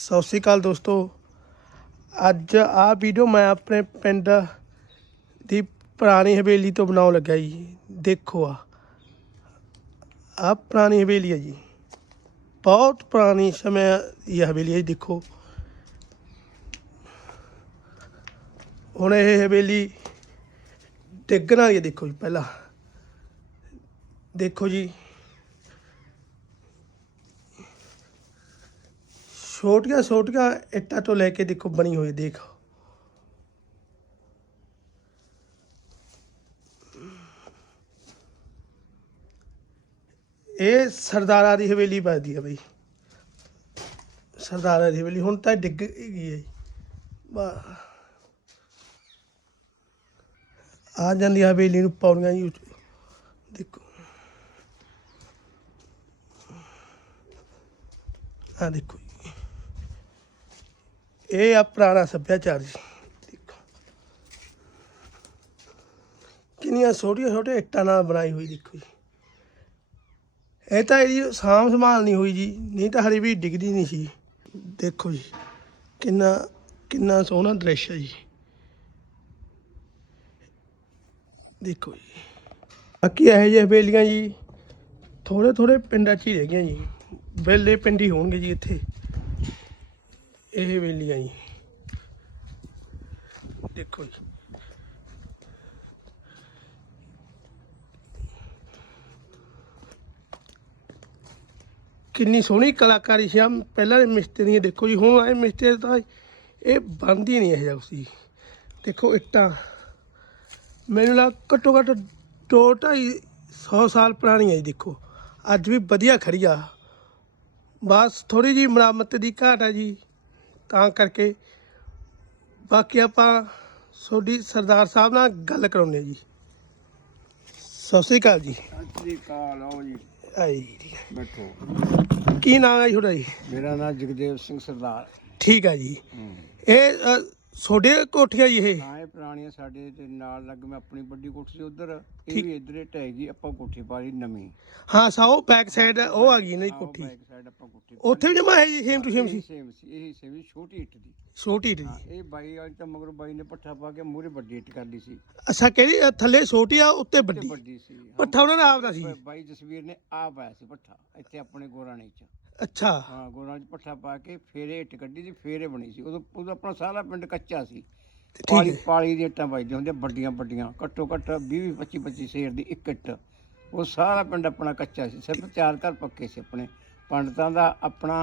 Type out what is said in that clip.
ਸਤਿ ਸ਼੍ਰੀ ਅਕਾਲ ਦੋਸਤੋ। ਅੱਜ ਆ ਵੀਡੀਓ ਮੈਂ ਆਪਣੇ ਪਿੰਡ ਦੀ ਪੁਰਾਣੀ ਹਵੇਲੀ ਤੋਂ ਬਣਾਉਣ ਲੱਗਾ ਜੀ। ਦੇਖੋ ਆ। ਆ ਪੁਰਾਣੀ ਹਵੇਲੀ ਹੈ ਜੀ। ਬਹੁਤ ਪੁਰਾਣੀ ਸਮੇਂ ਦੀ ਹਵੇਲੀ ਹੈ ਜੀ, ਦੇਖੋ। ਹੁਣ ਇਹ ਹਵੇਲੀ ਡਿੱਗਣ ਵਾਲੀ ਹੈ ਦੇਖੋ ਜੀ ਪਹਿਲਾਂ। ਦੇਖੋ ਜੀ। ਛੋਟੀਆਂ ਛੋਟੀਆਂ ਇੱਟਾਂ ਤੋਂ ਲੈ ਕੇ ਦੇਖੋ ਬਣੀ ਹੋਈ, ਦੇਖੋ। ਇਹ ਸਰਦਾਰਾਂ ਦੀ ਹਵੇਲੀ ਵੱਜਦੀ ਹੈ ਬਈ। ਸਰਦਾਰਾਂ ਦੀ ਹਵੇਲੀ, ਹੁਣ ਤਾਂ ਡਿੱਗ ਗਈ ਹੈ ਜੀ। ਵਾਹ ਆ ਜਾਂਦੀ ਹਵੇਲੀ ਨੂੰ ਪੌੜੀਆਂ ਜੀ ਦੇਖੋ। ਆ ਦੇਖੋ ਜੀ। ਇਹ ਆ ਪੁਰਾਣਾ ਸੱਭਿਆਚਾਰ ਜੀ। ਦੇਖੋ। ਕਿੰਨੀਆਂ ਛੋਟੀਆਂ ਛੋਟੀਆਂ ਇੱਟਾਂ ਨਾਲ ਬਣਾਈ ਹੋਈ ਦੇਖੋ ਜੀ। ਇਹ ਤਾਂ ਇਹਦੀ ਸਾਂਭ ਸੰਭਾਲ ਨਹੀਂ ਹੋਈ ਜੀ। ਨਹੀਂ ਤਾਂ ਹਰੀ ਵੀ ਡਿੱਗਦੀ ਨਹੀਂ ਸੀ। ਦੇਖੋ ਜੀ, ਕਿੰਨਾ ਕਿੰਨਾ ਸੋਹਣਾ ਦ੍ਰਿਸ਼ ਹੈ ਜੀ। ਦੇਖੋ ਜੀ। ਬਾਕੀ ਇਹੋ ਜਿਹੇ ਹਵੇਲੀਆਂ ਜੀ ਥੋੜੇ ਥੋੜੇ ਪਿੰਡਾਂ 'ਚ ਹੀ ਰਹਿ ਗਈਆਂ ਜੀ। ਵੇਲੇ ਪਿੰਡੀ ਹੋਣਗੇ ਜੀ ਇੱਥੇ। ਇਹ ਹਵੇਲੀਆਂ ਜੀ। ਦੇਖੋ ਜੀ। ਕਿੰਨੀ ਸੋਹਣੀ ਕਲਾਕਾਰੀ ਸੀ। ਪਹਿਲਾਂ ਦੇ ਮਿਸਤਰੀਆਂ ਦੇਖੋ ਜੀ। ਹੁਣ ਆਏ ਮਿਸਤਰੀ ਤਾਂ ਇਹ ਬਣਦੀ ਨਹੀਂ ਇਹ ਜਿਹਾ ਕੁਛ ਦੇਖੋ ਇੱਟਾਂ। ਮੈਨੂੰ ਲੱਗ ਘੱਟੋ ਘੱਟ ਦੋ ਢਾਈ ਸੌ ਸਾਲ ਪੁਰਾਣੀ ਹੈ ਜੀ ਦੇਖੋ। ਅੱਜ ਵੀ ਵਧੀਆ ਖੜੀ ਆ। ਬਸ ਥੋੜੀ ਜੀ ਮੁਰੰਮਤ ਦੀ ਘਾਟ ਹੈ ਜੀ। ਤਾਂ ਕਰਕੇ ਬਾਕੀ ਆਪਾਂ ਤੁਹਾਡੀ ਸਰਦਾਰ ਸਾਹਿਬ ਨਾਲ ਗੱਲ ਕਰਾਉਂਦੇ ਹਾਂ ਜੀ। ਸਤਿ ਸ੍ਰੀ ਅਕਾਲ ਜੀ। ਸਤਿ ਸ੍ਰੀ ਅਕਾਲ ਆਓ ਜੀ। ਆਈ ਜੀ। ਬੈਠੋ। ਕੀ ਨਾਮ ਹੈ ਜੀ ਤੁਹਾਡਾ ਜੀ? ਮੇਰਾ ਨਾਮ ਜਗਦੇਵ ਸਿੰਘ ਸਰਦਾਰ। ਠੀਕ ਹੈ ਜੀ। ਇਹ ਤੁਹਾਡੇ ਕੋਠੀਆਂ ਜੀ ਇਹ? ਹਾਂ ਇਹ ਪੁਰਾਣੀਆਂ ਸਾਡੇ ਤੇ ਨਾਲ ਲੱਗ ਮੈਂ ਆਪਣੀ ਵੱਡੀ ਕੋਠੀ ਸੀ ਉਧਰ। ਇਹ। ਵੀ ਇਧਰੇ ਢਹਿ ਗਈ ਆਪਾਂ ਕੋਠੀ ਪਾ ਲਈ ਨਵੀਂ। ਹਾਂ ਸਾਓ ਬੈਕ ਸਾਈਡ ਉਹ ਆ ਗਈ ਨਾ ਜੀ ਕੋਠੀ। ਬੈਕ ਸਾਈਡ ਆਪਾਂ ਕੋਠੀ ਉੱਥੇ ਵੀ ਜਮਾ ਹੈ ਜੀ ਸੇਮ ਟੂ ਸੇਮ ਸੀ? ਸੇਮ ਸੀ ਇਹ ਸੇਮ ਸੀ ਛੋਟੀ ਇੱਟ ਦੀ। ਛੋਟੀ ਜੀ ਹਾਂ ਇਹ ਬਾਈ ਵਾਲੀ ਤਾਂ ਮਗਰ ਬਾਈ ਨੇ ਪੱਠਾ ਪਾ ਕੇ ਮੂਰੇ ਵੱਡੀ ਇੱਟ ਕਰ ਲਈ ਸੀ। ਅੱਛਾ ਕਿਹੜੀ ਅ, ਥੱਲੇ ਛੋਟੀ ਆ ਉੱਤੇ ਤੇ ਵੱਡੀ? ਵੱਡੀ ਸੀ ਹਾਂ। ਪੱਠਾ ਉਹਨਾਂ ਨੇ ਆਪ ਦਾ ਸੀ। ਬਾਈ ਜਸਵੀਰ ਨੇ ਆ ਪਾਇਆ ਸੀ ਪੱਠਾ ਇੱਥੇ ਆਪਣੇ ਗੋਰਾਣੇ ਚ। ਅੱਛਾ। ਹਾਂ ਗੋਰਾਣੇ ਚ ਪੱਠਾ ਪਾ ਕੇ ਫੇਰੇ ਇੱਟ ਕੱਢੀ ਸੀ ਫੇਰੇ ਬਣੀ ਸੀ। ਉਦੋਂ ਉਦੋਂ ਆਪਣਾ ਸਾਰਾ ਪਿੰਡ ਕੱਚਾ ਸੀ। ਤੇ ਪਾਲੀ ਹੈ। ਪਾਲੀ ਦੀਆਂ ਇੱਟਾਂ ਵੱਜਦੀਆਂ ਹੁੰਦੀਆਂ ਵੱਡੀਆਂ ਵੱਡੀਆਂ। ਘੱਟੋ ਘੱਟ 20 25 25 ਸ਼ੇਰ ਦੀ ਇੱਕ ਇੱਟ। ਉਹ ਸਾਰਾ ਪਿੰਡ ਆਪਣਾ ਕੱਚਾ ਸੀ ਸਿਰਫ ਚਾਰ ਘਰ ਪੱਕੇ ਸੀ ਆਪਣੇ। ਪੰਡਤਾਂ ਦਾ ਆਪਣਾ